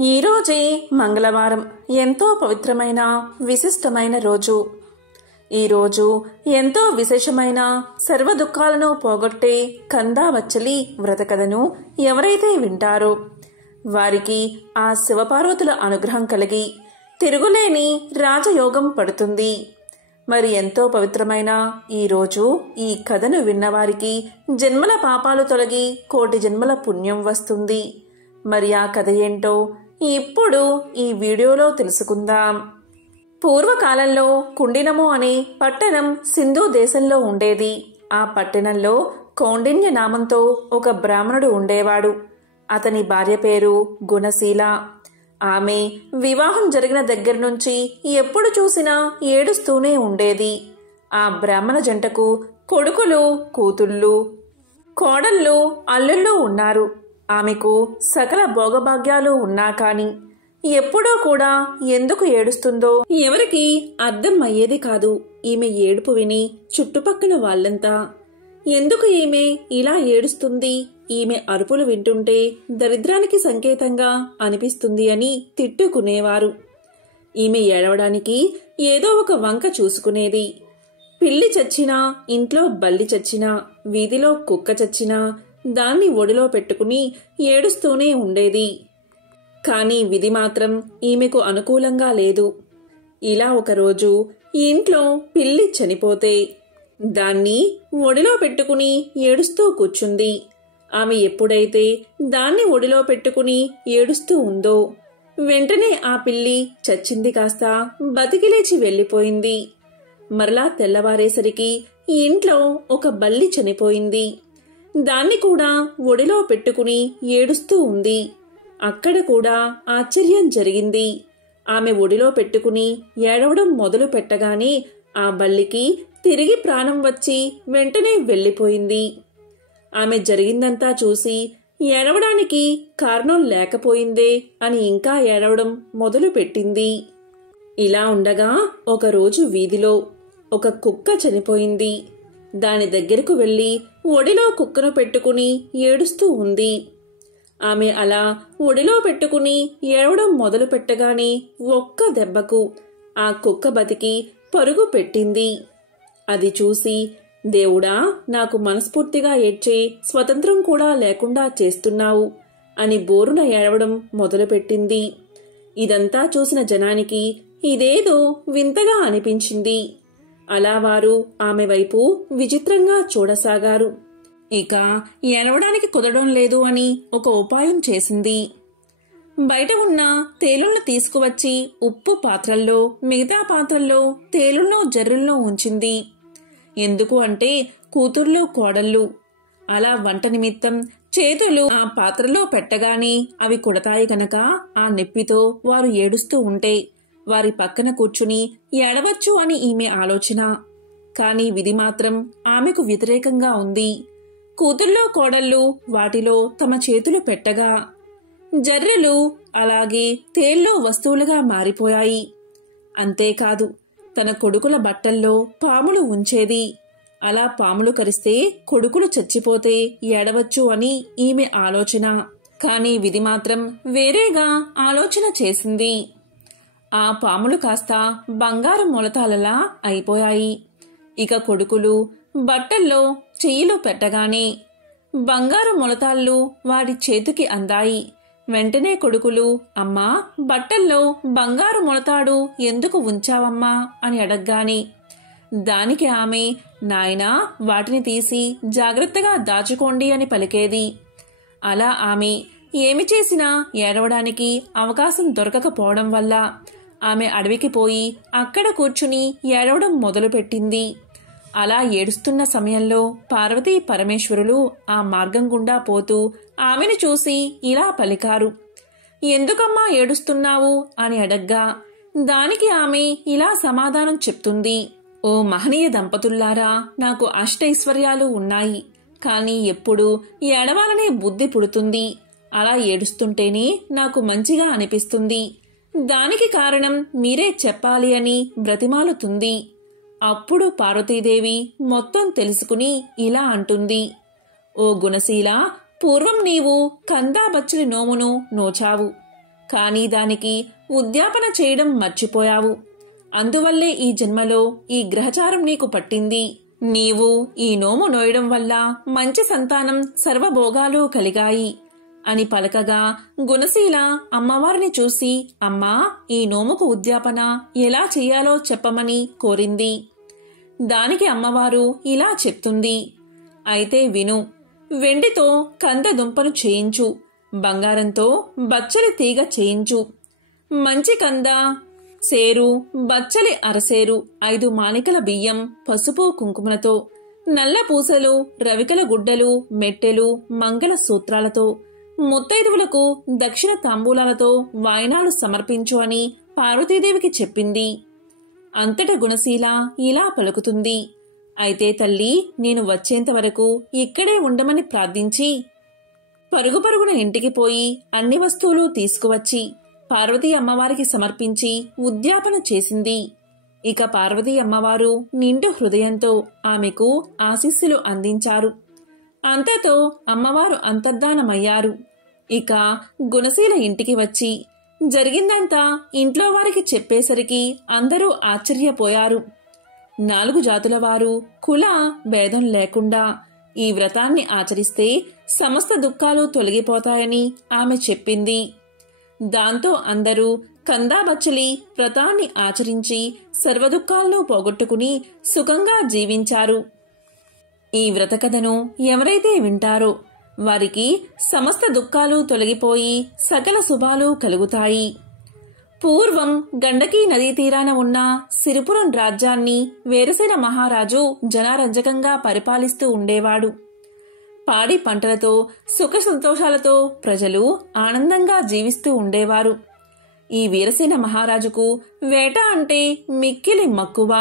ఈరోజే మంగళవారం, ఎంతో పవిత్రమైన విశిష్టమైన రోజు. ఈరోజు ఎంతో విశేషమైన సర్వ దుఃఖాలను పోగొట్టే కందావచ్చలి వ్రతకథను ఎవరైతే వింటారో వారికి ఆ శివపార్వతుల అనుగ్రహం కలిగి తిరుగులేని రాజయోగం పడుతుంది. మరి ఎంతో పవిత్రమైన ఈరోజు ఈ కథను విన్నవారికి జన్మల పాపాలు తొలగి కోటి జన్మల పుణ్యం వస్తుంది. మరి ఆ కథ ఏంటో ఇప్పుడు ఈ వీడియోలో తెలుసుకుందాం. పూర్వకాలంలో కుండినము అనే పట్టణం సింధు దేశంలో ఉండేది. ఆ పట్టణంలో కౌండిన్య నామంతో ఒక బ్రాహ్మణుడు ఉండేవాడు. అతని భార్య పేరు గుణశీల. ఆమె వివాహం జరిగిన దగ్గర నుంచి ఎప్పుడు చూసినా ఏడుస్తూనే ఉండేది. ఆ బ్రాహ్మణ జంటకు కొడుకులు, కూతుళ్ళు, కోడళ్ళు, అల్లుళ్ళు ఉన్నారు. ఆమెకు సకల భోగభాగ్యాలు ఉన్నా కాని ఎప్పుడూ కూడా ఎందుకు ఏడుస్తుందో ఎవరికి అర్థం అయ్యేది కాదు. ఈమె ఏడుపు విని చుట్టుపక్కల వాళ్ళంతా ఎందుకు ఈమె ఇలా ఏడుస్తుంది, ఈమె అరుపులు వింటుంటే దరిద్రానికి సంకేతంగా అనిపిస్తుంది అని తిట్టుకునేవారు. ఈమె ఏడవడానికి ఏదో ఒక వంక చూసుకునేది. పిల్లి చచ్చినా, ఇంట్లో బల్లి చచ్చినా, వీధిలో కుక్క చచ్చినా దాన్ని ఒడిలో పెట్టుకుని ఏడుస్తూనే ఉండేది. కాని విధి మాత్రం ఈమెకు అనుకూలంగా లేదు. ఇలా ఒకరోజు ఇంట్లో పిల్లి చనిపోతే దాన్ని ఒడిలో పెట్టుకుని ఏడుస్తూ కూర్చుంది. ఆమె ఎప్పుడైతే దాన్ని ఒడిలో పెట్టుకుని ఏడుస్తూ ఉందో వెంటనే ఆ పిల్లి చచ్చింది కాస్త బతికిలేచి వెళ్లిపోయింది. మరలా తెల్లవారేసరికి ఇంట్లో ఒక బల్లి చనిపోయింది. దాన్ని కూడా ఒడిలో పెట్టుకుని ఏడుస్తూ ఉంది. అక్కడ కూడా ఆశ్చర్యం జరిగింది. ఆమె ఒడిలో పెట్టుకుని ఏడవడం మొదలు పెట్టగానే ఆ బల్లికి తిరిగి ప్రాణం వచ్చి వెంటనే వెళ్లిపోయింది. ఆమె జరిగిందంతా చూసి ఏడవడానికి కారణం లేకపోయిందే అని ఇంకా ఏడవడం మొదలు పెట్టింది. ఇలా ఉండగా ఒకరోజు వీధిలో ఒక కుక్క చనిపోయింది. దాని దగ్గరకు వెళ్లి ఒడిలో కుక్కను పెట్టుకుని ఏడుస్తూ ఉంది. ఆమె అలా ఒడిలో పెట్టుకుని ఏడవడం మొదలు పెట్టగానే ఒక్క దెబ్బకు ఆ కుక్క బతికి పరుగు పెట్టింది. అది చూసి, దేవుడా, నాకు మనస్ఫూర్తిగా ఏడ్చే స్వతంత్రం కూడా లేకుండా చేస్తున్నావు అని బోరున ఏడవడం మొదలుపెట్టింది. ఇదంతా చూసిన జనానికి ఇదేదో వింతగా అనిపించింది. అలా వారు ఆమె వైపు విచిత్రంగా చూడసాగారు. ఇక ఏడవడానికి కుదరడం లేదు అని ఒక ఉపాయం చేసింది. బయట ఉన్న తేలులను తీసుకువచ్చి ఉప్పు పాత్రల్లో, మిగతా పాత్రల్లో తేలుల్లో, జర్రుల్లో ఉంచింది. ఎందుకు అంటే కూతుర్లు, కోడళ్ళు అలా వంట నిమిత్తం చేతులు ఆ పాత్రలో పెట్టగానే అవి కుడతాయి గనక ఆ నొప్పితో వారు ఏడుస్తూ ఉంటే వారి పక్కన కూర్చుని ఏడవచ్చు అని ఈమె ఆలోచన. కాని విధి మాత్రం ఆమెకు వ్యతిరేకంగా ఉంది. కూతుర్లో, కోడళ్ళు వాటిలో తమ చేతులు పెట్టగా జర్రెలు అలాగే తేల్లో వస్తువులుగా మారిపోయాయి. అంతేకాదు, తన కొడుకుల బట్టల్లో పాములు ఉంచేది. అలా పాములు కరిస్తే కొడుకులు చచ్చిపోతే ఏడవచ్చు అని ఈమె ఆలోచన. కాని విధి మాత్రం వేరేగా ఆలోచన చేసింది. ఆ పాములు కాస్త బంగారు మొలతాలలా అయిపోయాయి. ఇక కొడుకులు బట్టల్లో చెయ్యిలు పెట్టగానే బంగారు మొలతాళ్ళు వాడి చేతికి అందాయి. వెంటనే కొడుకులు, అమ్మా, బట్టల్లో బంగారు మొలతాడు ఎందుకు ఉంచావమ్మా అని అడగ్గానే దానికి ఆమె, నాయనా, వాటిని తీసి జాగ్రత్తగా దాచుకోండి అని పలికేది. అలా ఆమె ఏమి చేసినా ఏడవడానికి అవకాశం దొరకకపోవడం వల్ల ఆమె అడవికి పోయి అక్కడ కూర్చుని ఏడవడం మొదలుపెట్టింది. అలా ఏడుస్తున్న సమయంలో పార్వతీ పరమేశ్వరులు ఆ మార్గం గుండా పోతూ ఆమెను చూసి ఇలా పలికారు. ఎందుకమ్మా ఏడుస్తున్నావు అని అడగ్గా దానికి ఆమె ఇలా సమాధానం చెప్తుంది. ఓ మహనీయ దంపతుల్లారా, నాకు అష్టైశ్వర్యాలు ఉన్నాయి. కాని ఎప్పుడు ఏడవాలనే బుద్ధి పుడుతుంది. అలా ఏడుస్తుంటేనే నాకు మంచిగా అనిపిస్తుంది. దానికి కారణం మీరే చెప్పాలి అని బ్రతిమాలుతుంది. అప్పుడు పార్వతీదేవి మొత్తం తెలుసుకుని ఇలా అంటుంది. ఓ గుణశీల, పూర్వం నీవు కందాబచ్చలి నోమును నోచావు. కానీ దానికి ఉద్యాపన చేయడం మర్చిపోయావు. అందువల్లే ఈ జన్మలో ఈ గ్రహచారం నీకు పట్టింది. నీవు ఈ నోము నోయడం వల్ల మంచి సంతానం సర్వభోగాలు కలిగాయి అని పలకగా గుణశీల అమ్మవారిని చూసి, అమ్మా, ఈ నోముకు ఉద్యాపన ఎలా చెయ్యాలో చెప్పమని కోరింది. దానికి అమ్మవారు ఇలా చెప్తుంది, అయితే విను. వెండితో కంద దుంపను చేయించు, బంగారంతో బచ్చలి తీగ చేయించు, మంచి కంద సేరు, బచ్చలి అరసేరు, 5 మానికల బియ్యం, పసుపు కుంకుమలతో, నల్ల పూసలు, రవికల గుడ్డలు, మెట్టెలు, మంగళ సూత్రాలతో, ముత్తైదువులకు దక్షిణ తాంబూలాలతో వాయనాలు సమర్పించు అని పార్వతీదేవికి చెప్పింది. అంతట గుణశీల ఇలా పలుకుతుంది, అయితే తల్లి, నేను వచ్చేంత వరకు ఇక్కడే ఉండమని ప్రార్థించి పరుగు పరుగున ఇంటికి పోయి అన్ని వస్తువులు తీసుకువచ్చి పార్వతీ అమ్మవారికి సమర్పించి ఉద్యాపన చేసింది. ఇక పార్వతీ అమ్మవారు నిండు హృదయంతో ఆమెకు ఆశీస్సులు అందించారు. అంతతో అమ్మవారు అంతర్ధానమయ్యారు. ఇక గుణశీల ఇంటికి వచ్చి జరిగిందంతా ఇంట్లో వారికి చెప్పేసరికి అందరూ ఆశ్చర్యపోయారు. 4 జాతుల వారు కుల భేదం లేకుండా ఈ వ్రతాన్ని ఆచరిస్తే సమస్త దుఃఖాలు తొలగిపోతాయని ఆమె చెప్పింది. దాంతో అందరూ కందాబచ్చలి వ్రతాన్ని ఆచరించి సర్వదుఃఖాలను పోగొట్టుకుని సుఖంగా జీవించారు. ఈ వ్రతకథను ఎవరైతే వింటారో వారికి సమస్త దుఃఖాలు తొలగిపోయి సకల శుభాలు కలుగుతాయి. పూర్వం గండకీ నదీ తీరాన ఉన్న సిరిపురం రాజ్యాన్ని వేరసేన మహారాజు జనారంజకంగా పరిపాలిస్తూ ఉండేవాడు. పాడి పంటలతో సుఖ సంతోషాలతో ప్రజలు ఆనందంగా జీవిస్తూ ఉండేవారు. ఈ వీరసేన మహారాజుకు వేట అంటే మిక్కిలి మక్కువ.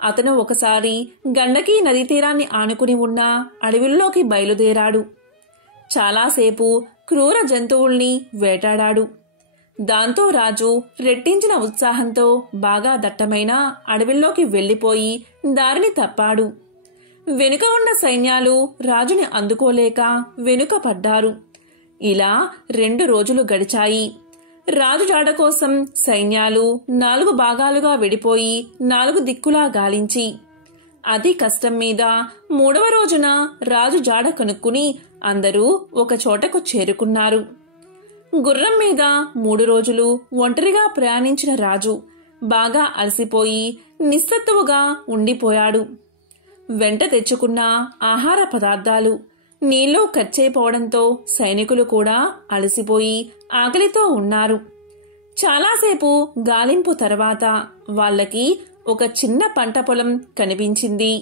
అతను ఒకసారి గండకీ నదీ తీరాన్ని ఆనుకుని ఉన్న అడవిల్లోకి బయలుదేరాడు. చాలాసేపు క్రూర జంతువుల్ని వేటాడాడు. దాంతో రాజు రెట్టించిన ఉత్సాహంతో బాగా దట్టమైన అడవిల్లోకి వెళ్లిపోయి దారిని తప్పాడు. వెనుక ఉన్న సైన్యాలు రాజుని అందుకోలేక వెనుక పడ్డారు. ఇలా 2 రోజులు గడిచాయి. రాజు జాడ కోసం సైన్యాలు 4 భాగాలుగా విడిపోయి 4 దిక్కులా గాలించి అతి కష్టం మీద 3వ రోజున రాజు జాడ కనుక్కుని అందరూ ఒక చోటకు చేరుకున్నారు. గుర్రం మీద 3 రోజులు ఒంటరిగా ప్రయాణించిన రాజు బాగా అలసిపోయి నిస్సత్తువుగా ఉండిపోయాడు. వెంట తెచ్చుకున్న ఆహార పదార్థాలు నీళ్లు ఖర్చయిపోవడంతో సైనికులు కూడా అలసిపోయి ఆకలితో ఉన్నారు. చాలాసేపు గాలింపు తర్వాత వాళ్లకి ఒక చిన్న పంట పొలం కనిపించింది.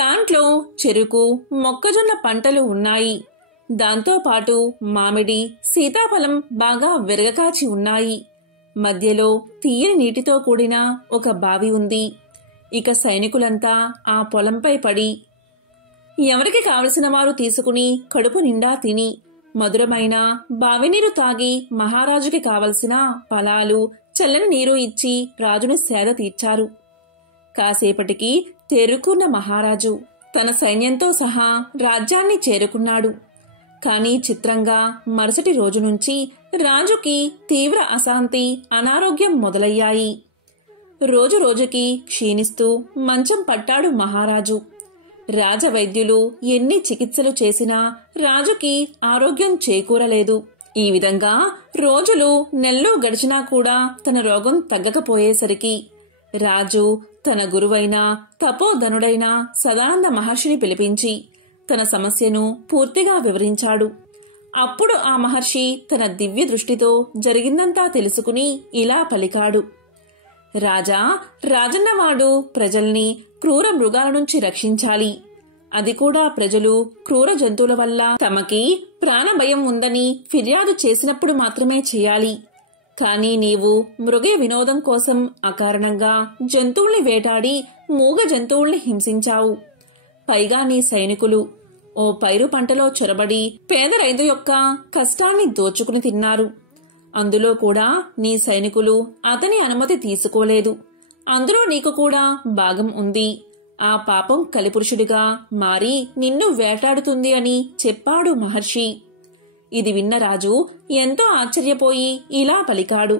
దాంట్లో చెరుకు, మొక్కజొన్న పంటలు ఉన్నాయి. దాంతోపాటు మామిడి, సీతాఫలం బాగా విరగకాచి ఉన్నాయి. మధ్యలో తీయని నీటితో కూడిన ఒక బావి ఉంది. ఇక సైనికులంతా ఆ పొలంపై పడి ఎవరికి కావలసిన వారు తీసుకుని కడుపు నిండా తిని మధురమైన బావినీరు తాగి మహారాజుకి కావలసిన ఫలాలు, చల్లని నీరు ఇచ్చి రాజుని సేద తీర్చారు. కాసేపటికి తేరుకున్న మహారాజు తన సైన్యంతో సహా రాజ్యాన్ని చేరుకున్నాడు. కానీ చిత్రంగా మరుసటి రోజు నుంచి రాజుకి తీవ్ర అశాంతి, అనారోగ్యం మొదలయ్యాయి. రోజు రోజుకి క్షీణిస్తూ మంచం పట్టాడు మహారాజు. రాజవైద్యులు ఎన్ని చికిత్సలు చేసినా రాజుకి ఆరోగ్యం చేకూరలేదు. ఈ విధంగా రోజులు నెలలు గడిచినా కూడా తన రోగం తగ్గకపోయేసరికి రాజు తన గురువైన తపోధనుడైన సదానంద మహర్షిని పిలిపించి తన సమస్యను పూర్తిగా వివరించాడు. అప్పుడు ఆ మహర్షి తన దివ్య దృష్టితో జరిగిందంతా తెలుసుకుని ఇలా పలికాడు, రాజా, రాజన్నవాడు ప్రజల్ని క్రూర మృగాల నుంచి రక్షించాలి. అది కూడా ప్రజలు క్రూర జంతువుల వల్ల తమకి ప్రాణభయం ఉందని ఫిర్యాదు చేసినప్పుడు మాత్రమే చేయాలి. కానీ నీవు మృగ వినోదం కోసం అకారణంగా జంతువుల్ని వేటాడి మూగ జంతువుల్ని హింసించావు. పైగా నీ సైనికులు ఓ పైరు పంటలో చొరబడి పేద రైతు యొక్క కష్టాన్ని దోచుకుని తిన్నారు. అందులో కూడా నీ సైనికులు అతని అనుమతి తీసుకోలేదు. అందులో నీకు కూడా భాగం ఉంది. ఆ పాపం కలిపురుషుడిగా మారి నిన్ను వేటాడుతుంది అని చెప్పాడు మహర్షి. ఇది విన్న రాజు ఎంతో ఆశ్చర్యపోయి ఇలా పలికాడు,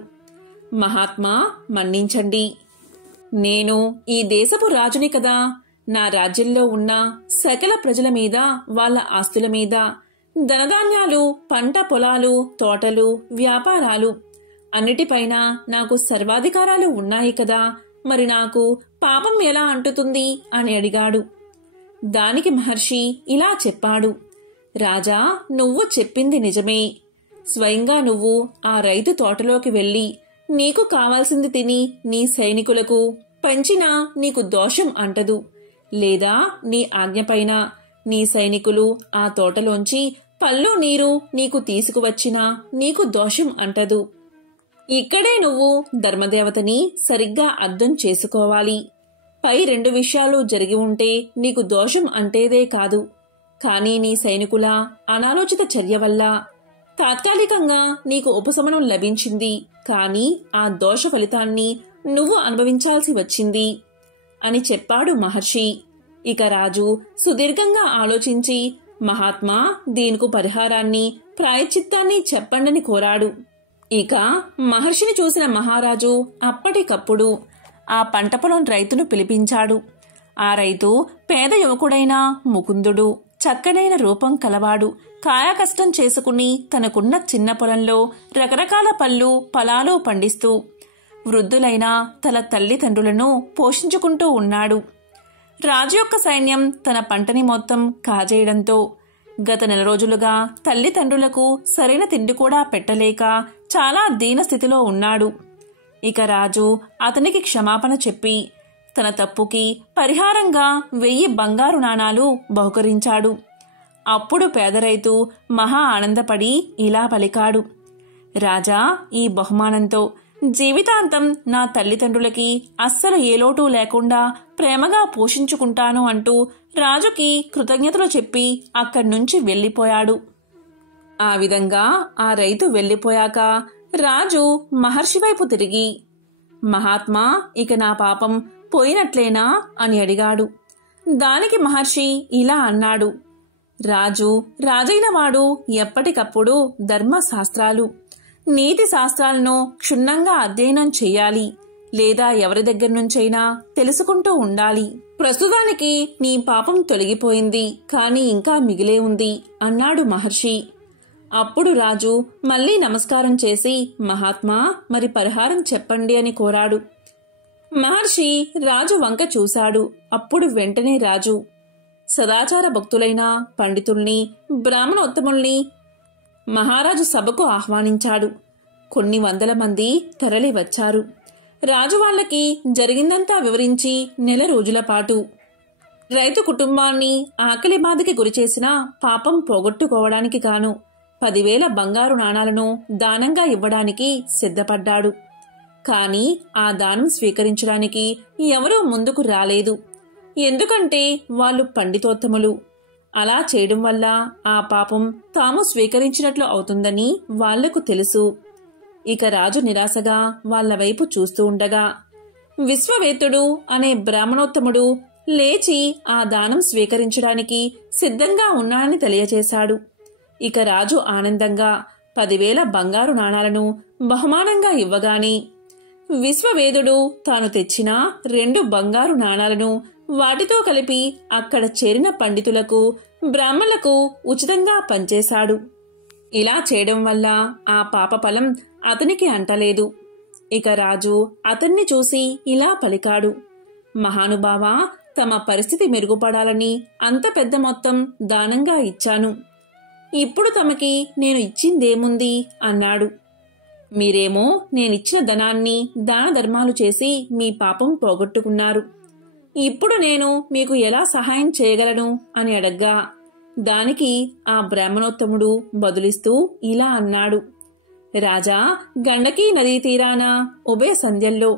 మహాత్మా, మన్నించండి. నేను ఈ దేశపు రాజుని కదా. నా రాజ్యంలో ఉన్న సకల ప్రజల మీద, వాళ్ళ ఆస్తుల మీద, ధనధాన్యాలు, పంట పొలాలు, తోటలు, వ్యాపారాలు అన్నిటిపైన నాకు సర్వాధికారాలు ఉన్నాయి కదా. మరి నాకు పాపం ఎలా అంటుతుంది అని అడిగాడు. దానికి మహర్షి ఇలా చెప్పాడు, రాజా, నువ్వు చెప్పింది నిజమే. స్వయంగా నువ్వు ఆ రైతు తోటలోకి వెళ్ళి నీకు కావాల్సింది తిని నీ సైనికులకు పంచినా నీకు దోషం అంటదు. లేదా నీ ఆజ్ఞపైన నీ సైనికులు ఆ తోటలోంచి పళ్ళు నీరు నీకు తీసుకువచ్చినా నీకు దోషం అంటదు. ఇక్కడే నువ్వు ధర్మదేవతని సరిగ్గా అర్థం చేసుకోవాలి. పై 2 విషయాలు జరిగి ఉంటే నీకు దోషం అంటేదే కాదు. కానీ నీ సైనికుల అనాలోచిత చర్య వల్ల తాత్కాలికంగా నీకు ఉపశమనం లభించింది. కానీ ఆ దోష ఫలితాన్ని నువ్వు అనుభవించాల్సి వచ్చింది అని చెప్పాడు మహర్షి. ఇక రాజు సుదీర్ఘంగా ఆలోచించి, మహాత్మా, దీనికి పరిహారాన్ని, ప్రాయశ్చిత్తాన్ని చెప్పండని కోరాడు. ఇక మహర్షిని చూసిన మహారాజు అప్పటికప్పుడు ఆ పంట పొలం రైతును పిలిపించాడు. ఆ రైతు పేద యువకుడైన ముకుందుడు. చక్కనైన రూపం కలవాడు. కాయకష్టం చేసుకుని తనకున్న చిన్న పొలంలో రకరకాల పళ్ళు, ఫలాలు పండిస్తూ వృద్ధులైన తన తల్లిదండ్రులను పోషించుకుంటూ ఉన్నాడు. రాజు యొక్క సైన్యం తన పంటని మొత్తం కాజేయడంతో గత 4 రోజులుగా తల్లిదండ్రులకు సరైన తిండి కూడా పెట్టలేక చాలా దీనస్థితిలో ఉన్నాడు. ఇక రాజు అతనికి క్షమాపణ చెప్పి తన తప్పుకి పరిహారంగా 1000 బంగారు నాణాలు బహుకరించాడు. అప్పుడు పేద రైతు మహా ఆనందపడి ఇలా పలికాడు, రాజా, ఈ బహుమానంతో జీవితాంతం నా తల్లిదండ్రులకి అస్సలు ఏ లోటు లేకుండా ప్రేమగా పోషించుకుంటాను అంటూ రాజుకి కృతజ్ఞతలు చెప్పి అక్కడ్నుంచి వెళ్ళిపోయాడు. ఆ విధంగా ఆ రైతు వెళ్ళిపోయాక రాజు మహర్షి వైపు తిరిగి, మహాత్మా, ఇక నా పాపం పోయినట్లేనా అని అడిగాడు. దానికి మహర్షి ఇలా అన్నాడు, రాజు రాజైన వాడు ఎప్పటికప్పుడు ధర్మశాస్త్రాలు, నీతి శాస్త్రాలను క్షుణ్ణంగా అధ్యయనం చెయ్యాలి. లేదా ఎవరి దగ్గర నుంచైనా తెలుసుకుంటూ ఉండాలి. ప్రస్తుతానికి నీ పాపం తొలగిపోయింది, కానీ ఇంకా మిగిలే ఉంది అన్నాడు మహర్షి. అప్పుడు రాజు మళ్లీ నమస్కారం చేసి, మహాత్మా, మరి పరిహారం చెప్పండి అని కోరాడు. మహర్షి రాజు వంక చూశాడు. అప్పుడు వెంటనే రాజు సదాచార భక్తులైన పండితుల్ని, బ్రాహ్మణోత్తముల్ని మహారాజు సభకు ఆహ్వానించాడు. కొన్ని వందల మంది తరలి వచ్చారు. రాజు వాళ్ళకి జరిగిందంతా వివరించి 4 రోజుల పాటు రైతు కుటుంబాన్ని ఆకలి బాధకి గురిచేసిన పాపం పోగొట్టుకోవడానికి గాను 10,000 బంగారు నాణాలను దానంగా ఇవ్వడానికి సిద్ధపడ్డాడు. కాని ఆ దానం స్వీకరించడానికి ఎవరూ ముందుకు రాలేదు. ఎందుకంటే వాళ్ళు పండితోత్తములు. అలా చేయడం వల్ల ఆ పాపం తాము స్వీకరించినట్లు అవుతుందని వాళ్లకు తెలుసు. ఇక రాజు నిరాశగా వాళ్ల వైపు చూస్తూ ఉండగా విశ్వవేత్తుడు అనే బ్రాహ్మణోత్తముడు లేచి ఆ దానం స్వీకరించడానికి సిద్ధంగా ఉన్నానని తెలియచేశాడు. ఇక రాజు ఆనందంగా 10,000 బంగారు నాణాలను బహుమానంగా ఇవ్వగానే విశ్వవేదుడు తాను తెచ్చిన 2 బంగారు నాణాలను వాటితో కలిపి అక్కడ చేరిన పండితులకు, బ్రాహ్మణులకు ఉచితంగా పంచేశాడు. ఇలా చేయడం వల్ల ఆ పాప ఫలం అతనికి అంటలేదు. ఇక రాజు అతన్ని చూసి ఇలా పలికాడు, మహానుభావా, తమ పరిస్థితి మెరుగుపడాలని అంత పెద్ద మొత్తం దానంగా ఇచ్చాను. ఇప్పుడు తమకి నేను ఇచ్చిందేముంది అన్నాడు. మీరేమో నేనిచ్చిన ధనాన్ని దాన ధర్మాలు చేసి మీ పాపం పోగొట్టుకున్నారు. ఇప్పుడు నేను మీకు ఎలా సహాయం చేయగలను అని అడగ్గా దానికి ఆ బ్రాహ్మణోత్తముడు బదులిస్తూ ఇలా అన్నాడు, రాజా, గండకీ నదీ తీరాన ఉభయ సంధ్యల్లో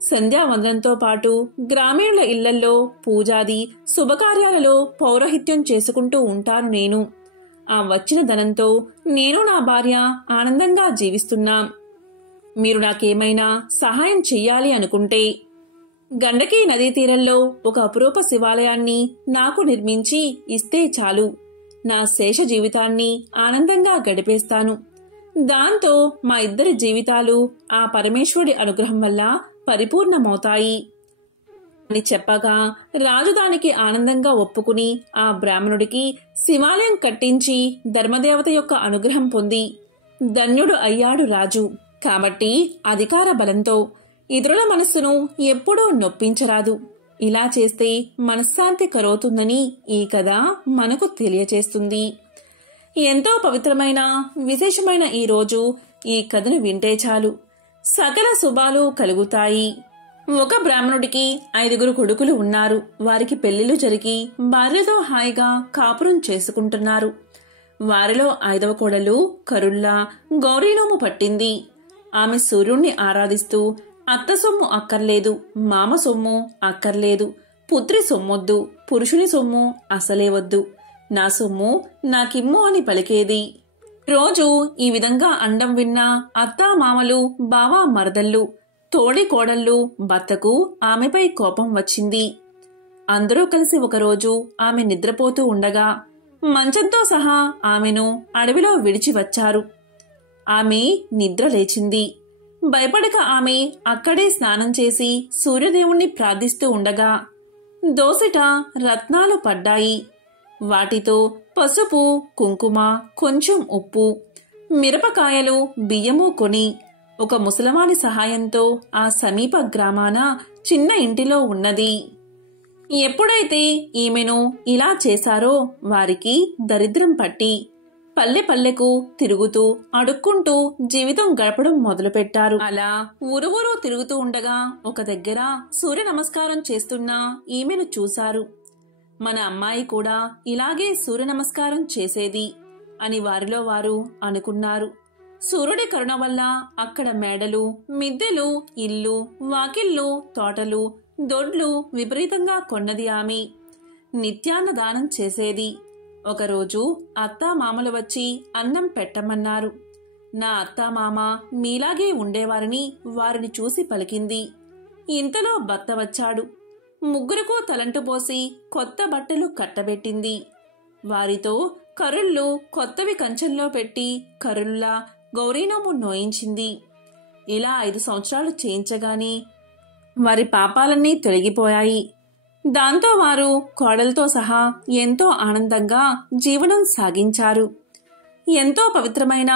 సంధ్యావందనంతో పాటు గ్రామీణుల ఇళ్లల్లో పూజాది శుభకార్యాలలో పౌరోహిత్యం చేసుకుంటూ ఉంటాను నేను. ఆ వచ్చిన ధనంతో నేను నా భార్య ఆనందంగా జీవిస్తున్నాం. మీరు నాకేమైనా సహాయం చెయ్యాలి అనుకుంటే గండకీ నదీ తీరంలో ఒక అపురూప శివాలయాన్ని నాకు నిర్మించి ఇస్తే చాలు. నా శేష జీవితాన్ని ఆనందంగా గడిపేస్తాను. దాంతో మా ఇద్దరి జీవితాలు ఆ పరమేశ్వరుడి అనుగ్రహం వల్ల పరిపూర్ణమవుతాయి అని చెప్పగా రాజు దానికి ఆనందంగా ఒప్పుకుని ఆ బ్రాహ్మణుడికి శివాలయం కట్టించి ధర్మదేవత యొక్క అనుగ్రహం పొంది ధన్యుడు అయ్యాడు రాజు. కాబట్టి అధికార బలంతో ఇతరుల మనస్సును ఎప్పుడూ నొప్పించరాదు. ఇలా చేస్తే మనశ్శాంతి కలుగుతుందని ఈ కథ మనకు తెలియచేస్తుంది. ఎంతో పవిత్రమైన విశేషమైన ఈ రోజు ఈ కథను వింటే చాలు సకల శుభాలు కలుగుతాయి. ఒక బ్రాహ్మణుడికి 5 కొడుకులు ఉన్నారు. వారికి పెళ్లిళ్లు జరిగి భార్యతో హాయిగా కాపురం చేసుకుంటున్నారు. వారిలో 5వ కోడలు కరుల్లా గౌరీనోము పట్టింది. ఆమె సూర్యుణ్ణి ఆరాధిస్తూ అత్త సొమ్ము అక్కర్లేదు, మామ సొమ్ము అక్కర్లేదు, పుత్రి సొమ్మొద్దు, పురుషుని సొమ్ము అసలే వద్దు, నా సొమ్ము నాకిమ్ము అని పలికేది. రోజు ఈ విధంగా అండం విన్న అత్తా మామలు, బావ మరదళ్ళు, తోడి కోడళ్ళు భర్తకు ఆమెపై కోపం వచ్చింది. అందరూ కలిసి ఒకరోజు ఆమె నిద్రపోతూ ఉండగా మంచంతో సహా ఆమెను అడవిలో విడిచి వచ్చారు. ఆమె నిద్ర లేచింది. భయపడక ఆమె అక్కడే స్నానం చేసి సూర్యదేవుణ్ణి ప్రార్థిస్తూ ఉండగా దోసిట రత్నాలు పడ్డాయి. వాటితో పసుపు, కుంకుమ, కొంచెం ఉప్పు, మిరపకాయలు, బియ్యము కొని ఒక ముసలవాని సహాయంతో ఆ సమీప గ్రామాన చిన్న ఇంటిలో ఉన్నది. ఎప్పుడైతే ఈమెను ఇలా చేశారో వారికి దరిద్రం పట్టి పల్లె పల్లెకు తిరుగుతూ అడుక్కుంటూ జీవితం గడపడం మొదలుపెట్టారు. అలా ఊరు తిరుగుతూ ఉండగా ఒక దగ్గర సూర్య నమస్కారం చేస్తున్న ఈమెను చూశారు. మన అమ్మాయి కూడా ఇలాగే సూర్య నమస్కారం చేసేది అని వారిలో వారు అనుకున్నారు. సూర్యుడి కరుణ వల్ల అక్కడ మేడలు, మిద్దెలు, ఇల్లు, వాకిళ్ళు, తోటలు, దొడ్లు విపరీతంగా కొన్నది ఆమె. నిత్యాన్నదానం చేసేది. ఒకరోజు అత్తా మామలు వచ్చి అన్నం పెట్టమన్నారు. నా అత్తా మామ మీలాగే ఉండేవారని వారిని చూసి పలికింది. ఇంతలో భర్త వచ్చాడు. ముగ్గురుకు తలంటు పోసి కొత్త బట్టలు కట్టబెట్టింది. వారితో కరుళ్ళు కొత్తవి కంచెంలో పెట్టి కరుల్లా గౌరీనోము నోయించింది. ఇలా 5 సంవత్సరాలు చేయించగానే వారి పాపాలన్నీ తొలగిపోయాయి. దాంతో వారు కోడలతో సహా ఎంతో ఆనందంగా జీవనం సాగించారు. ఎంతో పవిత్రమైన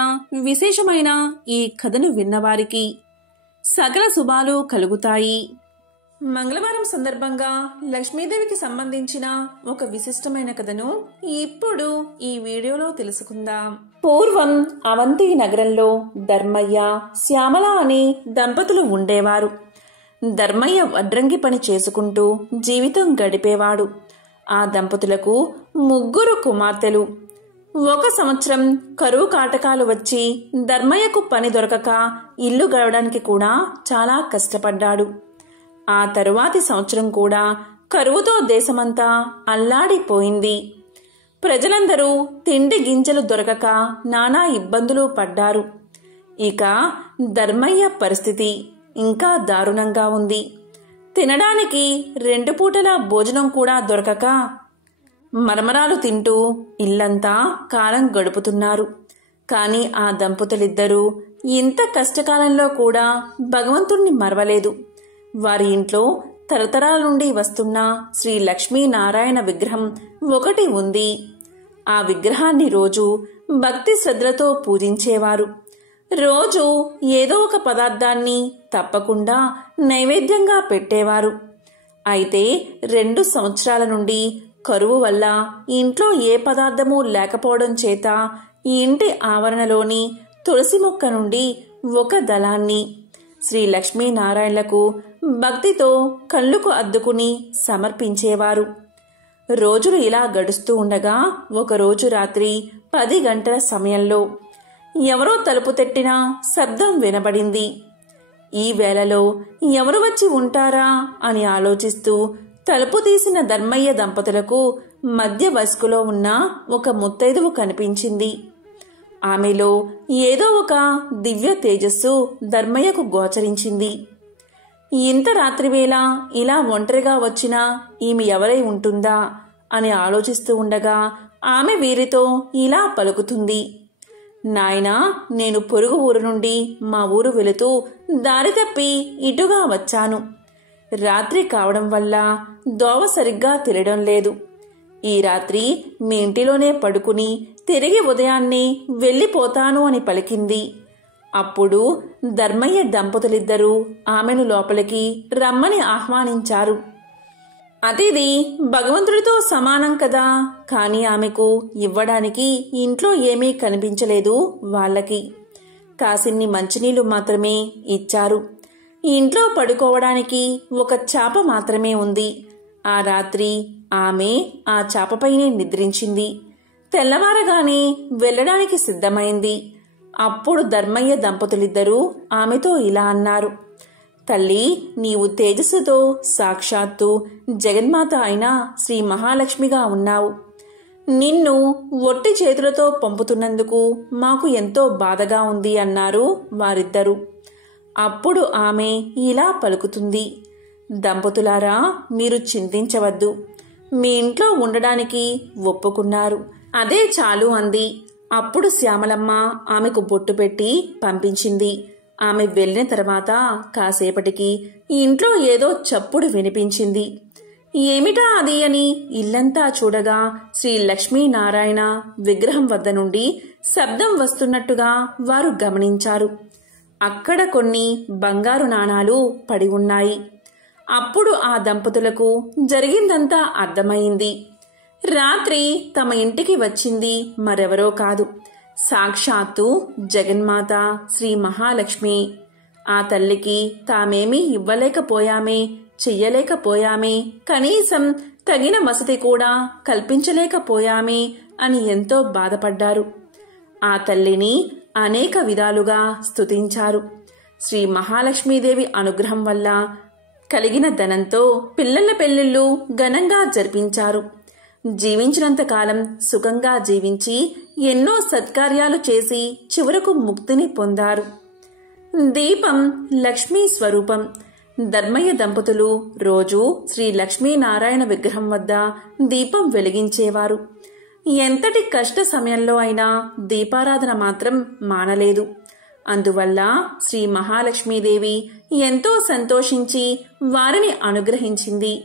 విశేషమైన ఈ కథను విన్నవారికి సకల శుభాలు కలుగుతాయి. మంగళవారం సందర్భంగా లక్ష్మీదేవికి సంబంధించిన ఒక విశిష్టమైన కథను ఇప్పుడు ఈ వీడియోలో తెలుసుకుందాం. పూర్వం అవంతి నగరంలో ధర్మయ్య, శ్యామల అనే దంపతులు ఉండేవారు. ధర్మయ్య వడ్రంగి పని చేసుకుంటూ జీవితం గడిపేవాడు. ఆ దంపతులకు 3 కుమార్తెలు. ఒక సంవత్సరం కరువు కాటకాలు వచ్చి ధర్మయ్యకు పని దొరకక ఇల్లు గడవడానికి కూడా చాలా కష్టపడ్డాడు. ఆ తరువాతి సంవత్సరం కూడా కరువుతో దేశమంతా అల్లాడిపోయింది. ప్రజలందరూ తిండి గింజలు దొరకక నానా ఇబ్బందులు పడ్డారు. ఇక ధర్మయ్య పరిస్థితి ఇంకా దారుణంగా ఉంది. తినడానికి 2 పూటల భోజనం కూడా దొరకక మరమరాలు తింటూ ఇల్లంతా కాలం గడుపుతున్నారు. కాని ఆ దంపతులిద్దరూ ఇంత కష్టకాలంలో కూడా భగవంతుణ్ణి మరవలేదు. వారి ఇంట్లో తరతరాల నుండి వస్తున్న శ్రీ లక్ష్మీనారాయణ విగ్రహం ఒకటి ఉంది. ఆ విగ్రహాన్ని రోజు భక్తి శ్రద్ధలతో పూజించేవారు. రోజు ఏదో ఒక పదార్థాన్ని తప్పకుండా నైవేద్యంగా పెట్టేవారు. అయితే 2 సంవత్సరాల నుండి కరువు వల్ల ఇంట్లో ఏ పదార్థమూ లేకపోవడం చేత ఈ ఇంటి ఆవరణలోని తులసి మొక్క నుండి ఒక దళాన్ని శ్రీ లక్ష్మీనారాయణలకు భక్తితో కళ్ళుకు అద్దుకుని సమర్పించేవారు. రోజులు ఇలా గడుస్తూ ఉండగా ఒకరోజు రాత్రి 10 గంటల సమయంలో ఎవరో తలుపు తట్టిన శబ్దం వినబడింది. ఈ వేళలో ఎవరు వచ్చి ఉంటారా అని ఆలోచిస్తూ తలుపు తీసిన ధర్మయ్య దంపతులకు మధ్య వయస్కులో ఉన్న ఒక ముత్తైదువు కనిపించింది. ఆమెలో ఏదో ఒక దివ్య తేజస్సు ధర్మయ్యకు గోచరించింది. ఇంత రాత్రివేళ ఇలా ఒంటరిగా వచ్చినా ఈమె ఎవరై ఉంటుందా అని ఆలోచిస్తూ ఉండగా ఆమె వీరితో ఇలా పలుకుతుంది. నాయనా, నేను పొరుగు ఊరు నుండి మా ఊరు వెళుతూ దారి తప్పి ఇటుగా వచ్చాను. రాత్రి కావడం వల్ల దోవ సరిగ్గా తెలియడం లేదు. ఈ రాత్రి మీ ఇంటిలోనే పడుకుని తిరిగి ఉదయాన్నే వెళ్ళిపోతాను అని పలికింది. అప్పుడు ధర్మయ్య దంపతులిద్దరూ ఆమెను లోపలికి రమ్మని ఆహ్వానించారు. అతిథి భగవంతుడితో సమానం కదా, కాని ఆమెకు ఇవ్వడానికి ఇంట్లో ఏమీ కనిపించలేదు. వాళ్ళకి కాసిన్ని మంచినీళ్లు మాత్రమే ఇచ్చారు. ఇంట్లో పడుకోవడానికి ఒక చాప మాత్రమే ఉంది. ఆ రాత్రి ఆమె ఆ చాపపైనే నిద్రించింది. తెల్లవారగానే వెళ్ళడానికి సిద్ధమైంది. అప్పుడు ధర్మయ్య దంపతులిద్దరూ ఆమెతో ఇలా అన్నారు. తల్లి, నీవు తేజస్సుతో సాక్షాత్తు జగన్మాత అయిన శ్రీ మహాలక్ష్మిగా ఉన్నావు. నిన్ను ఒట్టి చేతులతో పంపుతున్నందుకు మాకు ఎంతో బాధగా ఉంది అన్నారు వారిద్దరూ. అప్పుడు ఆమె ఇలా పలుకుతుంది. దంపతులారా, మీరు చింతించవద్దు. మీ ఇంట్లో ఉండడానికి ఒప్పుకున్నారు, అదే చాలు అంది. అప్పుడు శ్యామలమ్మ ఆమెకు బొట్టు పెట్టి పంపించింది. ఆమె వెళ్ళిన తర్వాత కాసేపటికి ఇంట్లో ఏదో చప్పుడు వినిపించింది. ఏమిటా అది అని ఇల్లంతా చూడగా శ్రీ లక్ష్మీనారాయణ విగ్రహం వద్ద నుండి శబ్దం వస్తున్నట్టుగా వారు గమనించారు. అక్కడ కొన్ని బంగారు నాణాలు పడి ఉన్నాయి. అప్పుడు ఆ దంపతులకు జరిగిందంతా అర్థమైంది. రాత్రి తమ ఇంటికి వచ్చింది మరెవరో కాదు, సాక్షాత్తు జగన్మాత శ్రీ మహాలక్ష్మి. ఆ తల్లికి తామేమీ ఇవ్వలేకపోయామే, చెయ్యలేకపోయామే, కనీసం తగిన వసతి కూడా కల్పించలేకపోయామే అని ఎంతో బాధపడ్డారు. ఆ తల్లిని అనేక విధాలుగా స్తుతించారు. శ్రీ మహాలక్ష్మీదేవి అనుగ్రహం వల్ల కలిగిన ధనంతో పిల్లల పెళ్లిళ్లు ఘనంగా జరిపించారు. జీవించినంతకాలం సుఖంగా జీవించి ఎన్నో సత్కార్యాలు చేసి చివరకు ముక్తిని పొందారు. దీపం లక్ష్మీ స్వరూపం. ధర్మయ్య దంపతులు రోజూ శ్రీ లక్ష్మీనారాయణ విగ్రహం వద్ద దీపం వెలిగించేవారు. ఎంతటి కష్ట సమయంలో అయినా దీపారాధన మాత్రం మానలేదు. అందువల్ల శ్రీ మహాలక్ష్మీదేవి ఎంతో సంతోషించి వారిని అనుగ్రహించింది.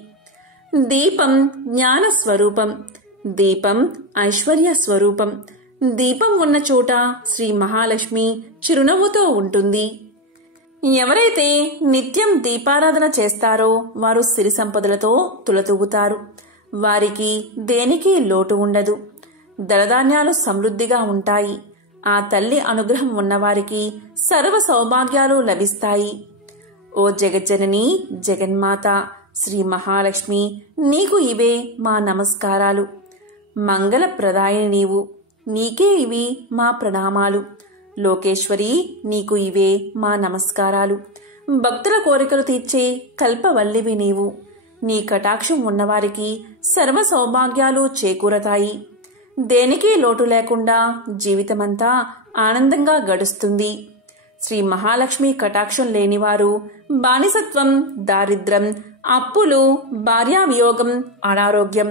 దీపం జ్ఞాన స్వరూపం. దీపం ఐశ్వర్య స్వరూపం. దీపం ఉన్న చోట శ్రీ మహాలక్ష్మి చిరునవ్వుతో ఉంటుంది. ఎవరైతే నిత్యం దీపారాధన చేస్తారో వారు సిరి సంపదలతో తులతూగుతారు. వారికి దేనికి లోటు ఉండదు. ధనధాన్యాలు సమృద్ధిగా ఉంటాయి. ఆ తల్లి అనుగ్రహం ఉన్నవారికి సర్వ సౌభాగ్యాలు లభిస్తాయి. ఓ జగజ్జనని జగన్మాత శ్రీ మహాలక్ష్మి, నీకు ఇవే మా నమస్కారాలు. మంగళప్రదాయని నీవు, నీకే ఇవి మా ప్రణామాలు. లోకేశ్వరి, నీకు ఇవే మా నమస్కారాలు. భక్తుల కోరికలు తీర్చే కల్పవల్లివి నీవు. నీ కటాక్షం ఉన్నవారికి సర్వ సౌభాగ్యాలు చేకూరతాయి. దేనికి లోటు లేకుండా జీవితమంతా ఆనందంగా గడుస్తుంది. శ్రీ మహాలక్ష్మి కటాక్షం లేనివారు బానిసత్వం, దారిద్ర్యం, అప్పులు, భార్యావియోగం, అనారోగ్యం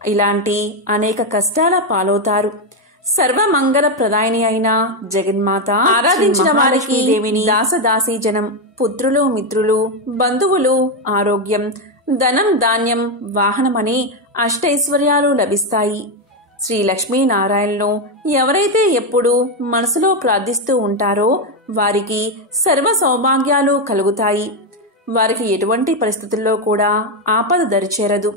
ఇలాంటి అనేక కష్టాల పాలవుతారు. సర్వమంగళ ప్రదాయిని అయిన జగన్మాత ఆరాధించిన వారికి దేవిని దాసదాసీ జనం, పుత్రులు, మిత్రులు, బంధువులు, ఆరోగ్యం, ధనం, ధాన్యం, వాహనమనే అష్టైశ్వర్యాలు లభిస్తాయి. శ్రీ లక్ష్మీనారాయణలో ఎవరైతే ఎప్పుడూ మనసులో ప్రార్థిస్తూ ఉంటారో వారికి సర్వ సౌభాగ్యాలు కలుగుతాయి. వారికి ఎటువంటి పరిస్థితుల్లో కూడా ఆపద దరిచేరదు.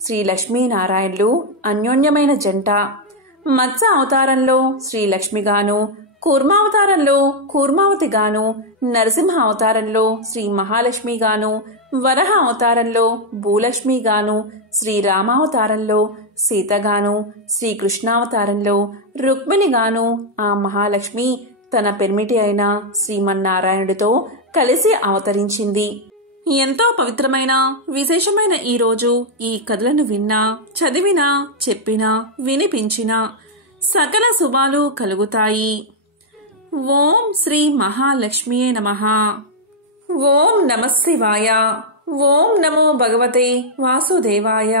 శ్రీ లక్ష్మీనారాయణులు అన్యోన్యమైన జంట. మత్స్య అవతారంలో శ్రీలక్ష్మిగాను, కూర్మావతారంలో కూర్మావతిగాను, నరసింహ అవతారంలో శ్రీ మహాలక్ష్మిగాను, వరహ అవతారంలో భూలక్ష్మిగాను, శ్రీరామావతారంలో సీతగాను, శ్రీకృష్ణావతారంలో రుక్మిణిగాను ఆ మహాలక్ష్మి తన పెర్మిటి అయిన శ్రీమన్నారాయణుడితో కలిసి అవతరించింది. ఎంతో పవిత్రమైన విశేషమైన ఈ రోజు ఈ కథలను విన్నా, చదివినా, చెప్పినా, వినిపించినా సకల శుభాలు కలుగుతాయి. ఓం శ్రీ మహాలక్ష్మియే నమః. ఓం నమః శివాయ. ఓం నమో భగవతే వాసుదేవాయ.